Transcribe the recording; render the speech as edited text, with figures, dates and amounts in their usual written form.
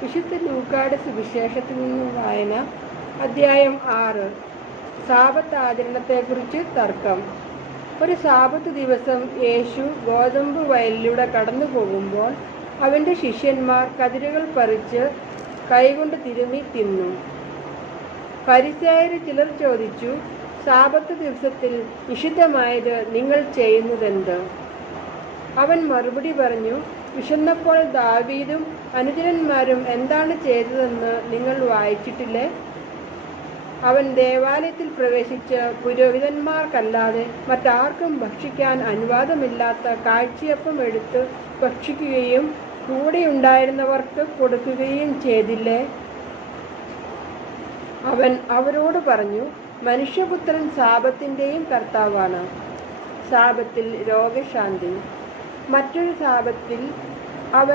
വിശുദ്ധ ലൂക്കായുടെ സുവിശേഷത്തിൽ നിന്ന് വായന. അധ്യായം 6. സാബത്ത് ആചരണത്തെക്കുറിച്ച് തർക്കം. ഒരു സാബത്ത് ദിവസം യേശു ഗോതമ്പ് വയലിലൂടെ കടന്നു പോകുമ്പോൾ അവൻ്റെ ശിഷ്യന്മാർ കതിരുകൾ പറിച്ച് കൈകൊണ്ട് തിരുമ്മി തിന്നു. ഫരിസേയരിൽ ചിലർ ചോദിച്ചു, സാബത്ത് ദിവസത്തിൽ നിഷിദ്ധമായത് നിങ്ങൾ ചെയ്യുന്നതെന്ത്? അവൻ മറുപടി പറഞ്ഞു, വിശന്നപ്പോൾ ദാവീദും അനുചരന്മാരും എന്താണ് ചെയ്തതെന്ന് നിങ്ങൾ വായിച്ചിട്ടില്ലേ? അവൻ ദേവാലയത്തിൽ പ്രവേശിച്ച് പുരോഹിതന്മാർക്കല്ലാതെ മറ്റാർക്കും ഭക്ഷിക്കാൻ അനുവാദമില്ലാത്ത കാഴ്ചയപ്പം എടുത്ത് ഭക്ഷിക്കുകയും കൂടെയുണ്ടായിരുന്നവർക്ക് കൊടുക്കുകയും ചെയ്തില്ലേ? അവൻ അവരോട് പറഞ്ഞു, മനുഷ്യപുത്രൻ സാബത്തിൻ്റെയും കർത്താവാണ്. സാബത്തിൽ രോഗശാന്തി. മറ്റൊരു സാബത്തിൽ അവൻ